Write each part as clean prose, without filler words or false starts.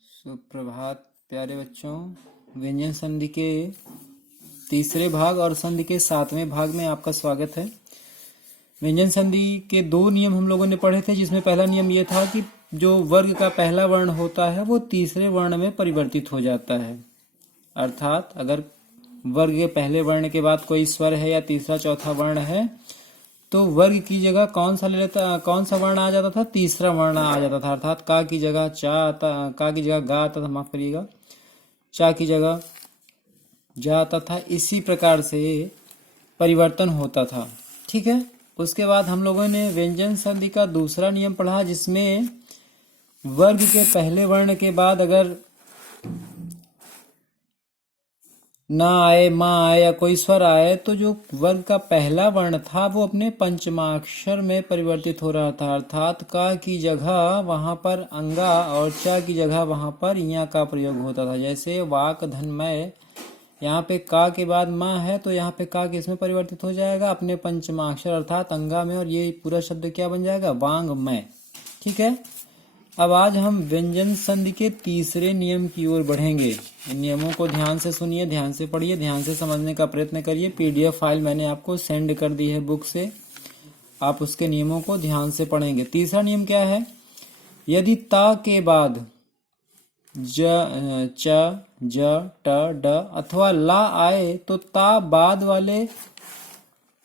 सुप्रभात प्यारे बच्चों। व्यंजन संधि के तीसरे भाग और संधि के 7वें भाग में आपका स्वागत है। व्यंजन संधि के दो नियम हम लोगों ने पढ़े थे, जिसमें पहला नियम ये था कि जो वर्ग का पहला वर्ण होता है वो तीसरे वर्ण में परिवर्तित हो जाता है। अर्थात अगर वर्ग के पहले वर्ण के बाद कोई स्वर है या तीसरा चौथा वर्ण है तो वर्ग की जगह कौन सा वर्ण आ जाता था? तीसरा वर्ण आ जाता था। अर्थात का की जगह चा आता, का की जगह गा आता था, माफ करिएगा, चा की जगह जा आता था। इसी प्रकार से परिवर्तन होता था। ठीक है। उसके बाद हम लोगों ने व्यंजन संधि का दूसरा नियम पढ़ा, जिसमें वर्ग के पहले वर्ण के बाद अगर ना आए, माँ आए या कोई स्वर आए तो जो वर्ग का पहला वर्ण था वो अपने पंचमाक्षर में परिवर्तित हो रहा था। अर्थात का की जगह वहां पर अंगा और चा की जगह वहां पर या का प्रयोग होता था। जैसे वाक धनमय, यहाँ पे का के बाद माँ है तो यहाँ पे का किसमें परिवर्तित हो जाएगा? अपने पंचमाक्षर अर्थात अंगा में, और ये पूरा शब्द क्या बन जाएगा? वांगमय। ठीक है। अब आज हम व्यंजन संधि के तीसरे नियम की ओर बढ़ेंगे। इन नियमों को ध्यान से सुनिए, ध्यान से पढ़िए, ध्यान से समझने का प्रयत्न करिए। पीडीएफ फाइल मैंने आपको सेंड कर दी है बुक से, आप उसके नियमों को ध्यान से पढ़ेंगे। तीसरा नियम क्या है? यदि ता के बाद ज, च, ज, ट, ड अथवा ला आए तो ता बाद वाले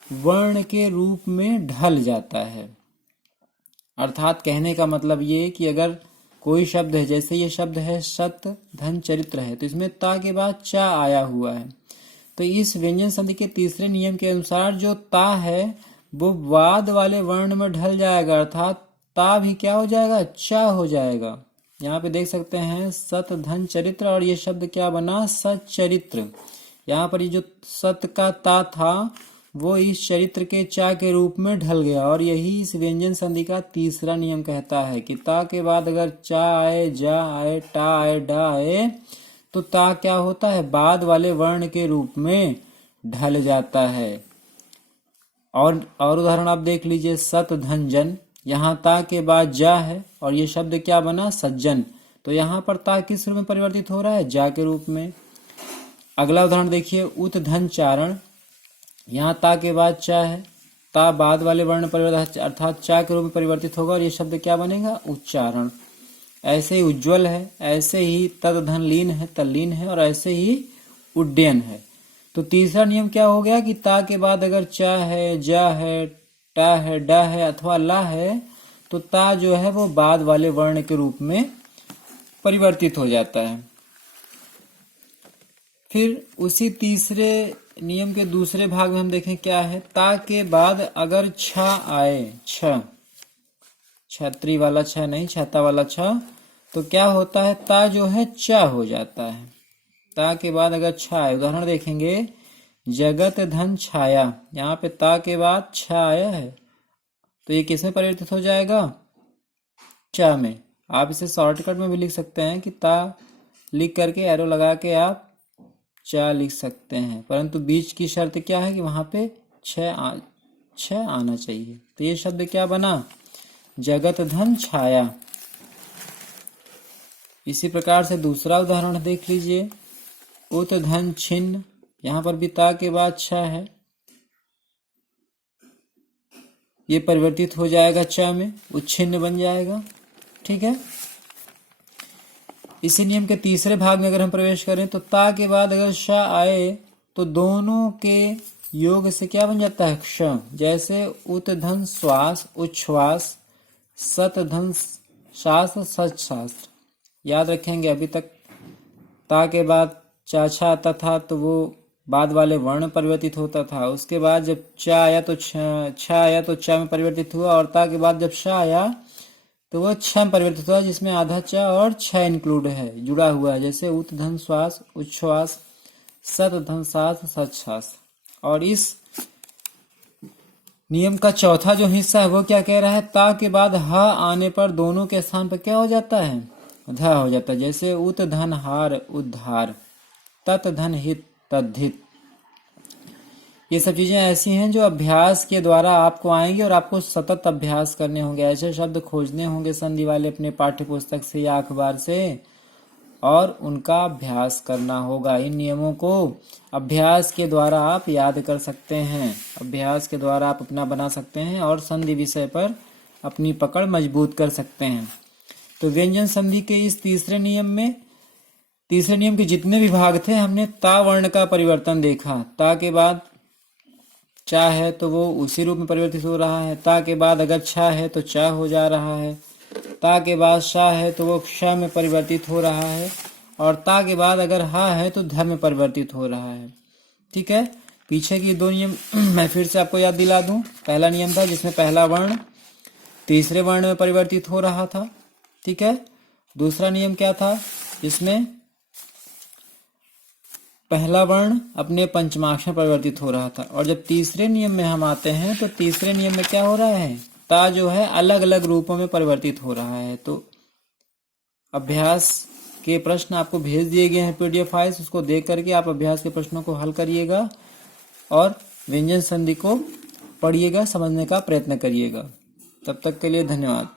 वर्ण के रूप में ढल जाता है। अर्थात कहने का मतलब ये कि अगर कोई शब्द है, जैसे ये शब्द है सत धन चरित्र है, तो इसमें ता के बाद चा आया हुआ है, तो इस व्यंजन संधि के तीसरे नियम के अनुसार जो ता है वो बाद वाले वर्ण में ढल जाएगा। अर्थात ता भी क्या हो जाएगा? चा हो जाएगा। यहाँ पे देख सकते हैं सत धन चरित्र, और ये शब्द क्या बना? सच्चरित्र। यहाँ पर ये जो सत का ता था वो इस चरित्र के चा के रूप में ढल गया, और यही इस व्यंजन संधि का तीसरा नियम कहता है कि ता के बाद अगर चा आए, जा आए, टा आए, डा आए तो ता क्या होता है? बाद वाले वर्ण के रूप में ढल जाता है। और उदाहरण आप देख लीजिए, सत धन जन, यहाँ ता के बाद जा है और ये शब्द क्या बना? सज्जन। तो यहाँ पर ता किस रूप में परिवर्तित हो रहा है? जा के रूप में। अगला उदाहरण देखिए, उत धन चारण, यहाँ ता के बाद चा है, ता बाद वाले वर्ण परिवर्तित अर्थात चा के रूप में परिवर्तित होगा और ये शब्द क्या बनेगा? उच्चारण। ऐसे ही उज्ज्वल है, ऐसे ही तद धन लीन है, तल्लीन है, और ऐसे ही उड्डयन है। तो तीसरा नियम क्या हो गया कि ता के बाद अगर चा है, जा है, टा है, डा है अथवा ला है तो ता जो है वो बाद वाले वर्ण के रूप में परिवर्तित हो जाता है। फिर उसी तीसरे नियम के दूसरे भाग में हम देखें क्या है। ता के बाद अगर छ आए, छ, छतरी वाला छ नहीं, छाता वाला छ, तो क्या होता है? ता जो है चा हो जाता है। ता के बाद अगर छ आए, उदाहरण देखेंगे, जगत धन छाया, यहाँ पे ता के बाद छ आया है तो ये किसमें परिवर्तित हो जाएगा? चा में। आप इसे शॉर्टकट में भी लिख सकते हैं कि ता लिख करके एरो लगा के आप चा लिख सकते हैं, परंतु बीच की शर्त क्या है कि वहां पे छ आना चाहिए। तो ये शब्द क्या बना? जगत धन छाया। इसी प्रकार से दूसरा उदाहरण देख लीजिए, उत धन छिन्न, यहाँ पर भी ता के बाद छ है, ये परिवर्तित हो जाएगा चा में, उच्छिन्न बन जाएगा। ठीक है। इसी नियम के तीसरे भाग में अगर हम प्रवेश करें तो ता के बाद अगर श आए तो दोनों के योग से क्या बन जाता है? क्ष। जैसे उत धन श्वास, उच्छ्वास, सत धन शास्त्र, सच्छास्त्र। याद रखेंगे, अभी तक ता के बाद चाछा आता था तो वो बाद वाले वर्ण परिवर्तित होता था। उसके बाद जब चा आया तो छ आया तो चा में परिवर्तित हुआ, और ता के बाद जब श आया तो वह छ में परिवर्तित हुआ, जिसमें आधा च और छ इंक्लूड है, जुड़ा हुआ है। जैसे उत धन श्वास, उच्छ्वास, सत धन सास, सच्छास। और इस नियम का चौथा जो हिस्सा है वो क्या कह रहा है? ता के बाद ह आने पर दोनों के स्थान पर क्या हो जाता है? ध हो जाता है। जैसे उत धन हार, उद्धार, तत धन हित, तद्धित। ये सब चीजें ऐसी हैं जो अभ्यास के द्वारा आपको आएंगी और आपको सतत अभ्यास करने होंगे। ऐसे शब्द खोजने होंगे संधि वाले अपने पाठ्य पुस्तक से या अखबार से, और उनका अभ्यास करना होगा। इन नियमों को अभ्यास के द्वारा आप याद कर सकते हैं, अभ्यास के द्वारा आप अपना बना सकते हैं और संधि विषय पर अपनी पकड़ मजबूत कर सकते हैं। तो व्यंजन संधि के इस तीसरे नियम के जितने भी भाग थे, हमने ता वर्ण का परिवर्तन देखा। ता के बाद चा है तो वो उसी रूप में परिवर्तित हो रहा है। ता के बाद अगर छा है तो चा हो जा रहा है। ता के बाद शा है तो वो श में परिवर्तित हो रहा है। और ता के बाद अगर हा है तो ध में परिवर्तित हो रहा है। ठीक है, पीछे की दो नियम मैं फिर से आपको याद दिला दूं। पहला नियम था जिसमें पहला वर्ण तीसरे वर्ण में परिवर्तित हो रहा था। ठीक है, दूसरा नियम क्या था, जिसमें पहला वर्ण अपने पंचमाक्षर में परिवर्तित हो रहा था। और जब तीसरे नियम में हम आते हैं तो तीसरे नियम में क्या हो रहा है, ता जो है अलग अलग रूपों में परिवर्तित हो रहा है। तो अभ्यास के प्रश्न आपको भेज दिए गए हैं पीडीएफ फाइल्स, उसको देख करके आप अभ्यास के प्रश्नों को हल करिएगा और व्यंजन संधि को पढ़िएगा, समझने का प्रयत्न करिएगा। तब तक के लिए धन्यवाद।